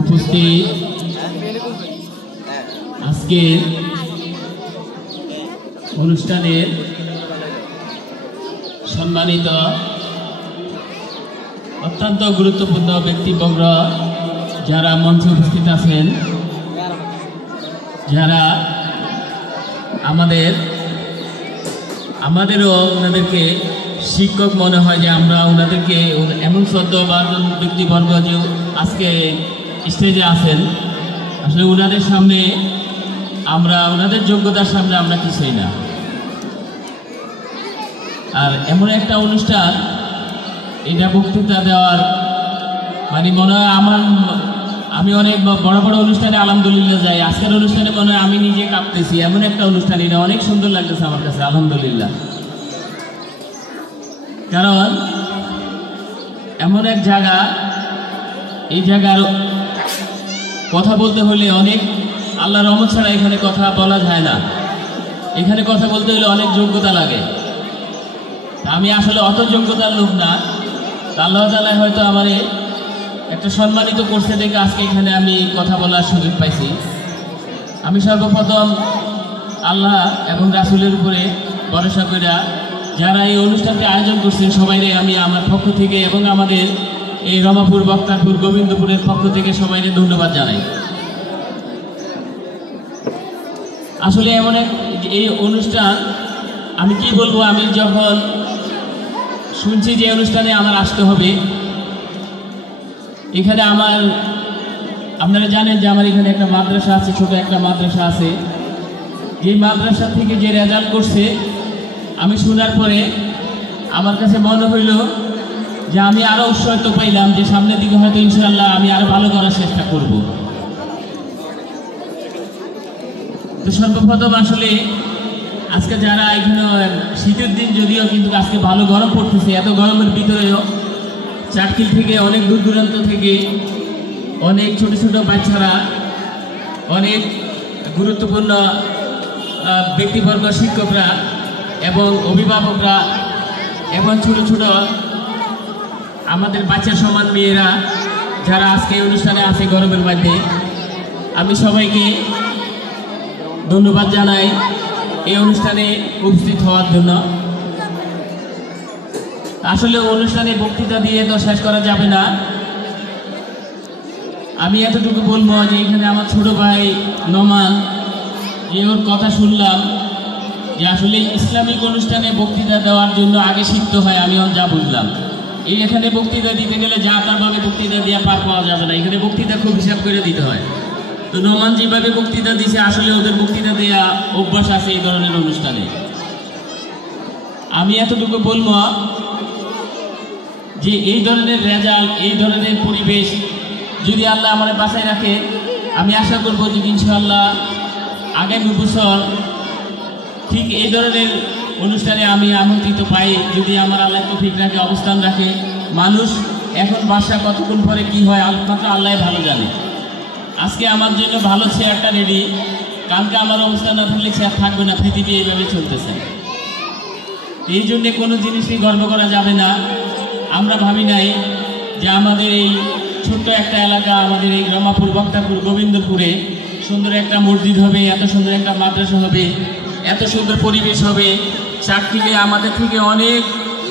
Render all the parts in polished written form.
উপস্থিত আজকের অনুষ্ঠানের সম্মানিত অত্যন্ত গুরুত্বপূর্ণ ব্যক্তিবর্গ যারা মঞ্চে উপস্থিত আছেন, যারা আমাদেরও ওনাদেরকে শিক্ষক মনে হয় যে আমরা ওনাদেরকে এমন শ্রদ্ধাবান ব্যক্তিবর্গ যে আজকে স্টেজে আছেন, আসলে ওনাদের সামনে আমরা ওনাদের যোগ্যতার সামনে আমরা কিছুই না। আর এমন একটা অনুষ্ঠান, এটা বক্তৃতা দেওয়ার মানে মনে হয় আমি অনেক বড় বড় অনুষ্ঠানে আলহামদুলিল্লাহ যাই, আজকের অনুষ্ঠানে মনে হয় আমি নিজে কাঁপতেছি। এমন একটা অনুষ্ঠান, এটা অনেক সুন্দর লাগতেছে আমার কাছে, আলহামদুলিল্লাহ। কারণ এমন এক জায়গা, এই জায়গার কথা বলতে হলে অনেক আল্লাহর রহমত ছাড়া এখানে কথা বলা যায় না। এখানে কথা বলতে হলে অনেক যোগ্যতা লাগে। আমি আসলে অত যোগ্যতার লোক না, আল্লাহ তাআলা হয়তো আমার একটা সম্মানিত করছে দেখে আজকে এখানে আমি কথা বলার সুযোগ পাইছি। আমি সর্বপ্রথম আল্লাহ এবং রাসূলের উপরে ভরসা করে যারা এই অনুষ্ঠানকে আয়োজন করছেন সবাইরে আমি আমার পক্ষ থেকে এবং আমাদের এই রমাপুর, বক্তারপুর, গোবিন্দপুরের পক্ষ থেকে সবাইকে ধন্যবাদ জানাই। আসলে এমন এই অনুষ্ঠান আমি কি বলবো, আমি যখন শুনছি যে অনুষ্ঠানে আমার আসতে হবে, এখানে আপনারা জানেন যে আমার এখানে একটা মাদ্রাসা আছে, ছোট একটা মাদ্রাসা আছে। এই মাদ্রাসা থেকে যে রেজাল্ট করছে আমি শোনার পরে আমার কাছে মনে হইল যে আমি আরও উৎসাহিত পাইলাম যে সামনের দিকে হয়তো ইনশাআল্লাহ আমি আরো ভালো করার চেষ্টা করব। তো সর্বপ্রথম আসলে আজকে যারা এখানে শীতের দিন, যদিও কিন্তু আজকে ভালো গরম পড়তেছে, এত গরমের ভিতরেও চাটকিল থেকে অনেক দূর দূরান্ত থেকে অনেক ছোট ছোট বাচ্চারা, অনেক গুরুত্বপূর্ণ ব্যক্তিবর্গ, শিক্ষকরা এবং অভিভাবকরা এবং ছোট ছোট আমাদের বাচ্চা সমান মেয়েরা যারা আজকে এই অনুষ্ঠানে আছে গরমের মধ্যে, আমি সবাইকে ধন্যবাদ জানাই এই অনুষ্ঠানে উপস্থিত হওয়ার জন্য। আসলে অনুষ্ঠানে বক্তৃতা দিয়ে তো শেষ করা যাবে না। আমি এতটুকু বলবো যে এখানে আমার ছোট ভাই নোমান, ওর কথা শুনলাম যে আসলে ইসলামিক অনুষ্ঠানে বক্তৃতা দেওয়ার জন্য আগে শিখতে হয়। আমি যা বুঝলাম, এখানে বক্তৃতা দিতে গেলে যা তারভাবে বক্তৃতা দেওয়া পার পাওয়া যাবে না, এখানে বক্তৃতা খুব হিসাব করে দিতে হয়। তো নোমান যেভাবে বক্তৃতা দিছে, আসলে ওদের বক্তৃতা দেওয়া অভ্যাস আছে এই ধরনের অনুষ্ঠানে। আমি এতটুকু বলবো যে এই ধরনের রেজাল্ট, এই ধরনের পরিবেশ যদি আল্লাহ আমার বাঁচায় রাখে, আমি আশা করবো যে ইনশাআল্লাহ আগামী বছর ঠিক এই ধরনের অনুষ্ঠানে আমি আমন্ত্রিত পাই, যদি আমার আল্লাহ তৌফিক রাখে, অবস্থান রাখে। মানুষ এখন বাসা কতক্ষণ পরে কি হয় মাত্র আল্লাহ ভালো জানে। আজকে আমার জন্য ভালো চেয়ারটা রেডি, কালকে আমার অবস্থান না থাকলে চেয়ার থাকবে না। পৃথিবী এইভাবে চলতেছে, এই জন্যে কোনো জিনিসই গর্ব করা যাবে না। আমরা ভাবি নাই যে আমাদের এই ছোট্ট একটা এলাকা, আমাদের এই রমাপুর, বক্তারপুর, গোবিন্দপুরে সুন্দর একটা মসজিদ হবে, এত সুন্দর একটা মাদ্রাসা হবে, এত সুন্দর পরিবেশ হবে। চারদিকে আমাদের থেকে অনেক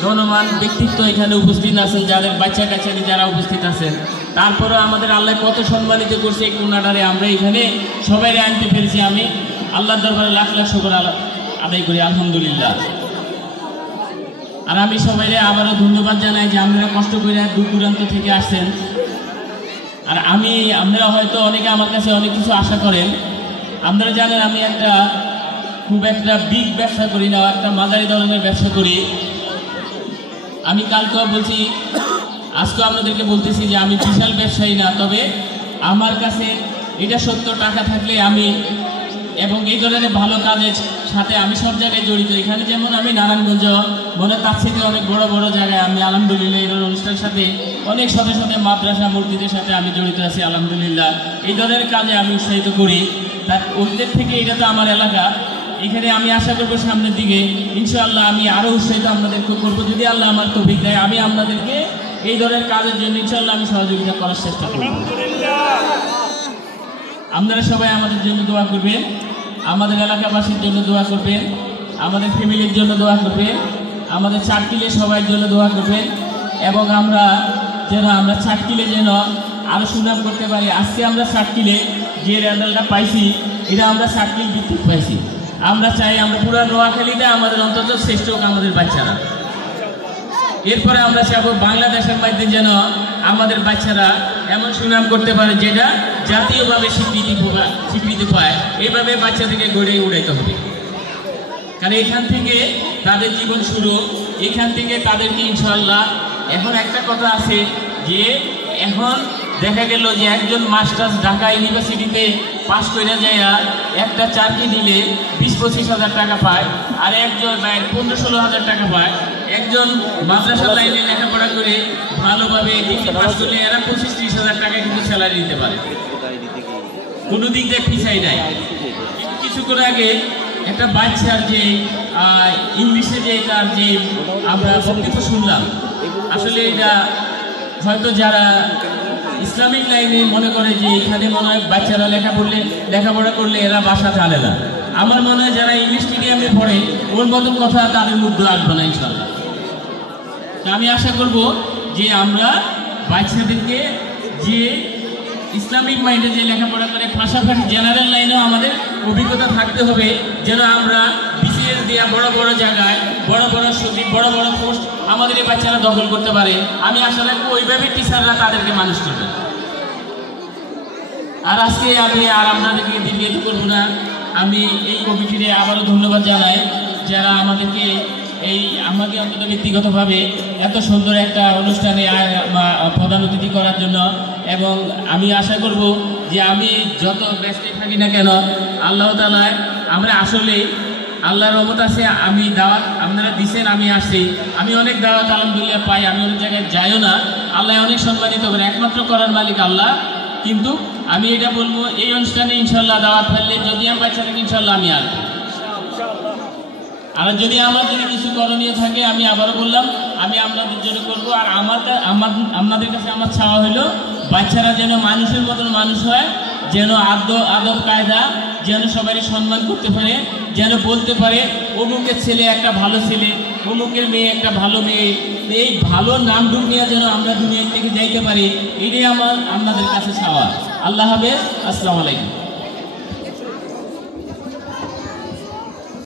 গণ্যমান ব্যক্তিত্ব এখানে উপস্থিত আছেন, যাদের বাচ্চা কাচ্চা যারা উপস্থিত আছেন। তারপরে আমাদের আল্লাহ কত সম্মানিত করছে এই কোনাডারে, আমরা এখানে সবাই আনতে পেরেছি। আমি আল্লাহর দরবারে লাখ লাখ শুকর আদায় করি, আলহামদুলিল্লাহ। আর আমি সবাইরে আবারও ধন্যবাদ জানাই যে আপনারা কষ্ট করে দূর দূরান্ত থেকে আসছেন। আর আপনারা হয়তো অনেকে আমার কাছে অনেক কিছু আশা করেন। আপনারা জানেন আমি খুব একটা বিগ ব্যবসা করি না, একটা মাঝারি ধরনের ব্যবসা করি। আমি কালকেও বলছি, আজকেও আপনাদেরকে বলতেছি যে আমি বিশাল ব্যবসায়ী না, তবে আমার কাছে এটা সত্য, টাকা থাকলে আমি এবং এই ধরনের ভালো কাজের সাথে আমি সব জায়গায় জড়িত। এখানে যেমন আমি নারায়ণগঞ্জ, মনে তার থেকে অনেক বড় বড় জায়গায় আমি আলহামদুলিল্লাহ এই অনুষ্ঠানের সাথে অনেক শত শত মাদ্রাসা, মসজিদের সাথে আমি জড়িত আছি, আলহামদুলিল্লাহ। এই ধরনের কাজে আমি উৎসাহিত করি। তার ওদের থেকে এটা তো আমার এলাকা, এখানে আমি আশা করবো সামনের দিকে ইনশাআল্লাহ আমি আরও উৎসাহিত আপনাদেরকে করবো, যদি আল্লাহ আমার তৌফিক দেয়। আমি আপনাদেরকে এই ধরনের কাজের জন্য ইনশাআল্লাহ আমি সহযোগিতা করার চেষ্টা করব। আপনারা সবাই আমাদের জন্য দোয়া করবেন, আমাদের এলাকাবাসীর জন্য দোয়া করবেন, আমাদের ফ্যামিলির জন্য দোয়া করবেন, আমাদের চাটকিলে সবার জন্য দোয়া করবেন, এবং আমরা চাটকিলে যেন আরও সুনাম করতে পারি। আজকে আমরা চাটকিলে যে রেজাল্টটা পাইছি এটা আমরা চাটকিল ভিত্তিক পাইছি। আমরা চাই আমরা পুরো নোয়াখালীতে আমাদের অন্তত শ্রেষ্ঠ হোক আমাদের বাচ্চারা। এরপরে আমরা চাইব বাংলাদেশের মধ্যে যেন আমাদের বাচ্চারা এমন সুনাম করতে পারে যেটা জাতীয়ভাবে স্বীকৃতি পায়। এইভাবে বাচ্চাদেরকে গড়ে উড়াইতে হবে, কারণ এখান থেকে তাদের জীবন শুরু, এখান থেকে তাদেরকে ইনশাআল্লাহ। এখন একটা কথা আছে যে এখন দেখা গেল যে একজন মাস্টার্স ঢাকা ইউনিভার্সিটিতে পাশ করে যায় একটা চাকরি দিলে 20-25 হাজার টাকা পায়, আর একজন 15-16 হাজার টাকা পায়। একজন মাদ্রাসার লাইনে লেখাপড়া করে ভালোভাবে ডিগ্রি পাস করলে এরা 25-30 হাজার টাকা কিন্তু স্যালারি দিতে পারে, কোনো দিক দিয়ে পিছাই নাই। কিছুক্ষণ আগে একটা বাচ্চার যে ইংলিশে যে তার যে আমরা বক্তব্য শুনলাম, আসলে এটা হয়তো যারা ইসলামিক লাইনে মনে করে যে এখানে মনে হয় বাচ্চারা লেখাপড়া করলে এরা বাসা চালে না। আমার মনে হয় যারা ইংলিশ মিডিয়ামে পড়ে ওর মতো কথা তাদের মধ্যে আসবে না ইনশাআল্লাহ। আমি আশা করব যে আমরা বাচ্চাদেরকে যে ইসলামিক মাইন্ডে যে লেখাপড়া করে পাশাপাশি জেনারেল লাইনেও আমাদের অভিজ্ঞতা থাকতে হবে, যেন আমরা বিসিএস দেওয়া বড় বড় জায়গায় বড় বড় সচিব বড় বড় পোস্ট আমাদের এই বাচ্চারা দখল করতে পারে। আমি আশা রাখবো ওইভাবে টিচাররা তাদেরকে মানুষ করবে। আর আজকে আমি আপনাদেরকে দীর্ঘায়িত করবো না, আমি এই কমিটিতে আবারও ধন্যবাদ জানাই যারা আমাকে অন্তত ব্যক্তিগতভাবে এত সুন্দর একটা অনুষ্ঠানে প্রধান অতিথি করার জন্য। এবং আমি আশা করব যে আমি যত ব্যস্ত থাকি না কেন আল্লাহ তাআলা আমরা আসলে আল্লাহর রহমত আছে। আমি দাওয়াত আপনারা দিচ্ছেন, আমি আসছি, আমি অনেক দাওয়াত আলহামদুলিল্লাহ পাই, আমি অনেক জায়গায় যাইও না, আল্লাহ অনেক সম্মানিত করে, একমাত্র করার মালিক আল্লাহ। কিন্তু আমি এটা বলবো এই অনুষ্ঠানে ইনশাল্লাহ দাওয়াত ফেললে যদি আমি বাচ্চা থাকি ইনশাল্লাহ আমি আসবো। আর যদি আমার যদি কিছু করণীয় থাকে আমি আবারও বললাম আমি আপনাদের জন্য করবো। আর আপনাদের কাছে আমার চাওয়া হলো বাচ্চারা যেন মানুষের মতন মানুষ হয়, যেন আদব কায়দা, যেন সবাই সম্মান করতে পারে, যেন বলতে পারে অমুকের ছেলে একটা ভালো ছেলে, অমুকের মেয়ে একটা ভালো মেয়ে। এই ভালো নাম ডুব নিয়ে যেন আমরা দুনিয়া থেকে যাইতে পারি, এটাই আমার আপনাদের কাছে চাওয়া। আল্লাহ হাফেজ, আসসালামু আলাইকুম।